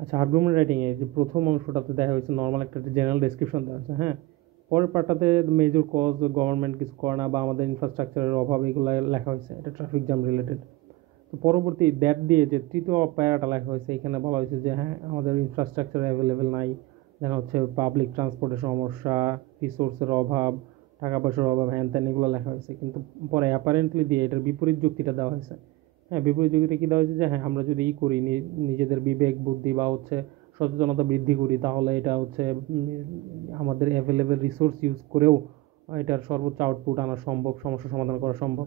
আচ্ছা, আর্গুমেন্ট রাইটিংয়ে যে প্রথম অংশটাতে দেখা হয়েছে নর্মাল একটা জেনারেল ডেসক্রিপশন দেওয়া আছে, হ্যাঁ। পরের পার্টটাতে মেজর কজ গভর্নমেন্ট কিছু করে না বা আমাদের ইনফ্রাস্ট্রাকচারের অভাব, এগুলো লেখা হয়েছে, এটা ট্রাফিক জ্যাম রিলেটেড। তো পরবর্তী দ্যাট দিয়ে যে তৃতীয় প্যারাটা লেখা হয়েছে, এখানে বলা হয়েছে যে হ্যাঁ আমাদের ইনফ্রাস্ট্রাকচার অ্যাভেলেবেল নাই, যেন হচ্ছে পাবলিক ট্রান্সপোর্টের সমস্যা, রিসোর্সের অভাব, টাকা পয়সার অভাব, হ্যান ত্যান, এগুলো লেখা হয়েছে। কিন্তু পরে অ্যাপারেন্টলি দিয়ে এটার বিপরীত যুক্তিটা দেওয়া হয়েছে। হ্যাঁ, বিপরীত যুক্তিটা কী দেওয়া হয়েছে যে হ্যাঁ আমরা যদি করি, নিজেদের বিবেক বুদ্ধি বা হচ্ছে সচেতনতা বৃদ্ধি করি, তাহলে এটা হচ্ছে আমাদের অ্যাভেলেবেল রিসোর্স ইউজ করেও এটার সর্বোচ্চ আউটপুট আনা সম্ভব, সমস্যা সমাধান করা সম্ভব।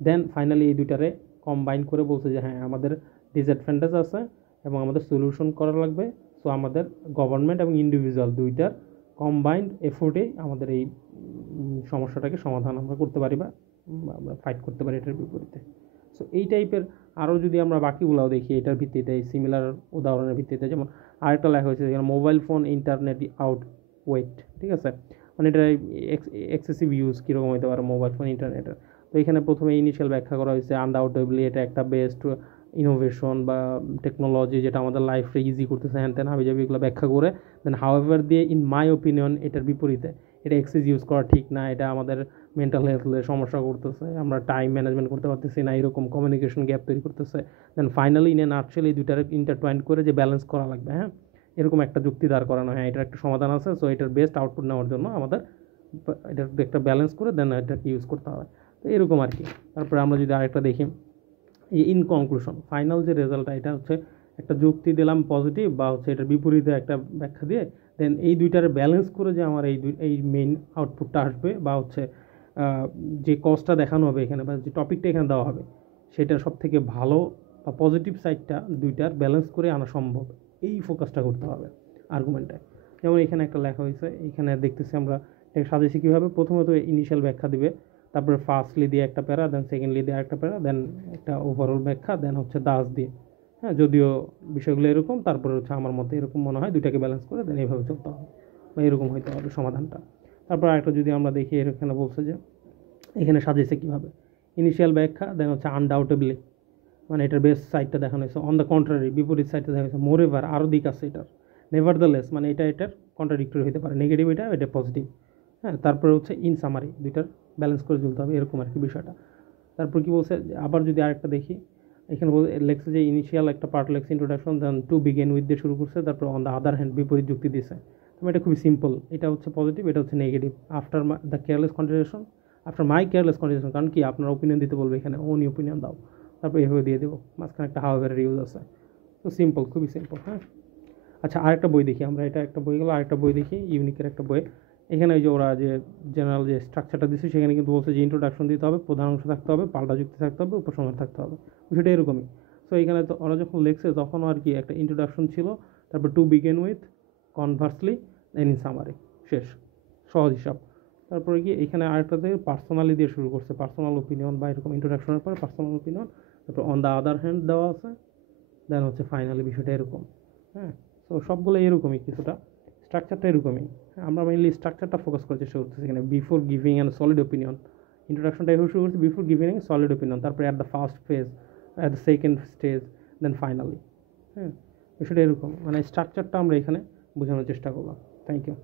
দেন ফাইনালি এই দুইটারে কম্বাইন করে বলছে যে হ্যাঁ আমাদের ডিসঅ্যাডভান্টেজ আছে এবং আমাদের সলিউশন করা লাগবে। সো আমাদের গভর্নমেন্ট এবং ইন্ডিভিজুয়াল দুইটার কম্বাইন্ড এফোর্টে আমাদের এই সমস্যাটাকে সমাধান আমরা করতে পারি বা আমরা ফাইট করতে পারি এটার বিপরীতে। সো এই টাইপের আরও যদি আমরা বাকিগুলোও দেখি এটার ভিত্তিতে, সিমিলার উদাহরণের ভিত্তিতে, যেমন আরেকটা লেখা হয়েছে যেখানে mobile phone internet out wait, ঠিক আছে, মানে এটা এক্সেসিভ ইউজ কীরকম হতে পারে মোবাইল ফোন ইন্টারনেটের। তো এখানে প্রথমে ইনিশিয়াল ব্যাখ্যা করা হয়েছে আনডাউটেবলি এটা একটা বেস্ট ইনোভেশন বা টেকনোলজি যেটা আমাদের লাইফটা ইজি করতেছে, হ্যান তেন হাবিজাবি এগুলো ব্যাখ্যা করে দেন হাউএভার দিয়ে ইন মাই ওপিনিয়ন এটার বিপরীতে, এটা এক্সেস ইউজ করা ঠিক না, এটা আমাদের মেন্টাল হেলথের সমস্যা করতেছে, আমরা টাইম ম্যানেজমেন্ট করতে পারতেছি না, এরকম কমিউনিকেশন গ্যাপ তৈরি করতেছে। Then finally in a nutshell এই দুইটার ইন্টারটুয়াইন্ড করে যে ব্যালেন্স করা লাগবে, হ্যাঁ, এরকম একটা যুক্তি দাঁড় করানো, হ্যাঁ এটার একটা সমাধান আছে। সো এটার বেস্ট আউটপুট নেওয়ার জন্য আমাদের এটার একটা ব্যালেন্স করে দেন এটাকে ইউজ করতে হবে। তো এরকম আর কি। তারপরে আমরা যদি আরেকটা দেখি, ইন কনক্লুশন ফাইনাল যে রেজাল্টটা, এটা হচ্ছে একটা যুক্তি দিলাম পজিটিভ বা হচ্ছে এটার বিপরীতে একটা ব্যাখ্যা দিয়ে দেন এই দুইটার ব্যালেন্স করে যে আমার এই মেইন আউটপুটটা আসবে বা হচ্ছে যে কজটা দেখানো হবে এখানে বা যে টপিকটা এখানে দেওয়া হবে সেটা সব থেকে ভালো বা পজিটিভ সাইডটা দুইটার ব্যালেন্স করে আনা সম্ভব, এই ফোকাসটা করতে হবে আর্গুমেন্টে। যেমন এখানে একটা লেখা হয়েছে, এখানে দেখতেছি আমরা এটা সাজেছি কীভাবে, প্রথমত ইনিশিয়াল ব্যাখ্যা দিবে, তারপরে ফার্স্টলি দিয়ে একটা প্যারা, দেন সেকেন্ডলি দিয়ে একটা প্যারা, দেন একটা ওভারঅল ব্যাখ্যা, দেন হচ্ছে দাস দিয়ে, হ্যাঁ যদিও বিষয়গুলো এরকম, তারপরে হচ্ছে আমার মতে এরকম মনে হয় দুইটাকে ব্যালেন্স করে দেন এইভাবে চলতে হবে বা এরকম হইতে হবে সমাধানটা। তারপর আরেকটা যদি আমরা দেখি, এখানে বলছে যে এখানে সাজিয়েছে কীভাবে, ইনিশিয়াল ব্যাখ্যা, দেন হচ্ছে আনডাউটেবলি, মানে এটার বেস্ট সাইডটা দেখানো হয়েছে, অন দ্য কন্ট্রারি বিপরীত সাইডটা দেখা হয়েছে, মোর এভার আরও দিক আছে এটার, নেভারদ্যালেস মানে এটার কন্ট্রাডিক্টরি হতে পারে, নেগেটিভ এটা পজিটিভ, হ্যাঁ। তারপরে হচ্ছে ইন সামারি দুইটার ব্যালেন্স করে চলতে হবে, এরকম আর কি বিষয়টা। তারপর কি বলছে, আবার যদি আরেকটা দেখি, এখানে লেখছে যে ইনিশিয়াল একটা পার্ট লেখছে introduction, then to begin with দিয়ে শুরু করছে, তারপর অন দ্য আদার হ্যান্ড বিপরীত যুক্তি দিছে। তো এটা খুবই সিম্পল, এটা হচ্ছে পজিটিভ, এটা হচ্ছে negative. After the careless continuation, after my careless continuation, কারণ কি আপনার ওপিনিয়ন দিতে বলবে এখানে, ওন ওপিনিয়ন দাও, তারপর এভাবে দিয়ে দেবো, মাঝখানে একটা হাউএভার ইউজ আছে। তো সিম্পল, খুবই সিম্পল, হ্যাঁ। আচ্ছা আরেকটা বই দেখি আমরা, এটা একটা বই গেলো, আরেকটা বই দেখি ইউনিকের একটা বই। এখানে ওই যে ওরা যে জেনারেল যে স্ট্রাকচারটা দিচ্ছে সেখানে কিন্তু বলছে যে ইন্ট্রোডাকশন দিতে হবে, প্রধান অংশ থাকতে হবে, পাল্টা যুক্তি থাকতে হবে, উপসংহার থাকতে হবে, বিষয়টা এরকমই। সো এখানে তো ওরা যখন লিখছে তখনও আর কি একটা ইন্ট্রোডাকশন ছিল, তারপর to begin with, conversely, then in summary, শেষ, সহজ হিসাব। তারপরে কি এখানে আরেকটাতে পার্সোনালি দিয়ে শুরু করছে, পার্সোনাল ওপিনিয়ন বা এরকম ইন্ট্রোডাকশনের পর পার্সোনাল ওপিনিয়ন, তারপর অন দ্য আদার হ্যান্ড দেওয়া আছে, দেন হচ্ছে ফাইনালি বিষয়টা এরকম, হ্যাঁ। তো সবগুলো এরকমই কিছুটা, স্ট্রাকচারটা এরকমই। আমরা মেইনলি স্ট্রাকচারটা ফোকাস করার চেষ্টা করতেছি এখানে, before giving and solid opinion, ইন্ট্রোডাকশনটা এভাবে শুরু করছি, before giving and solid opinion, তারপরে at the first phase, at the second stage, then finally, হ্যাঁ। বিষয়টা এরকম, মানে স্ট্রাকচারটা আমরা এখানে বোঝানোর চেষ্টা করলাম। Thank you.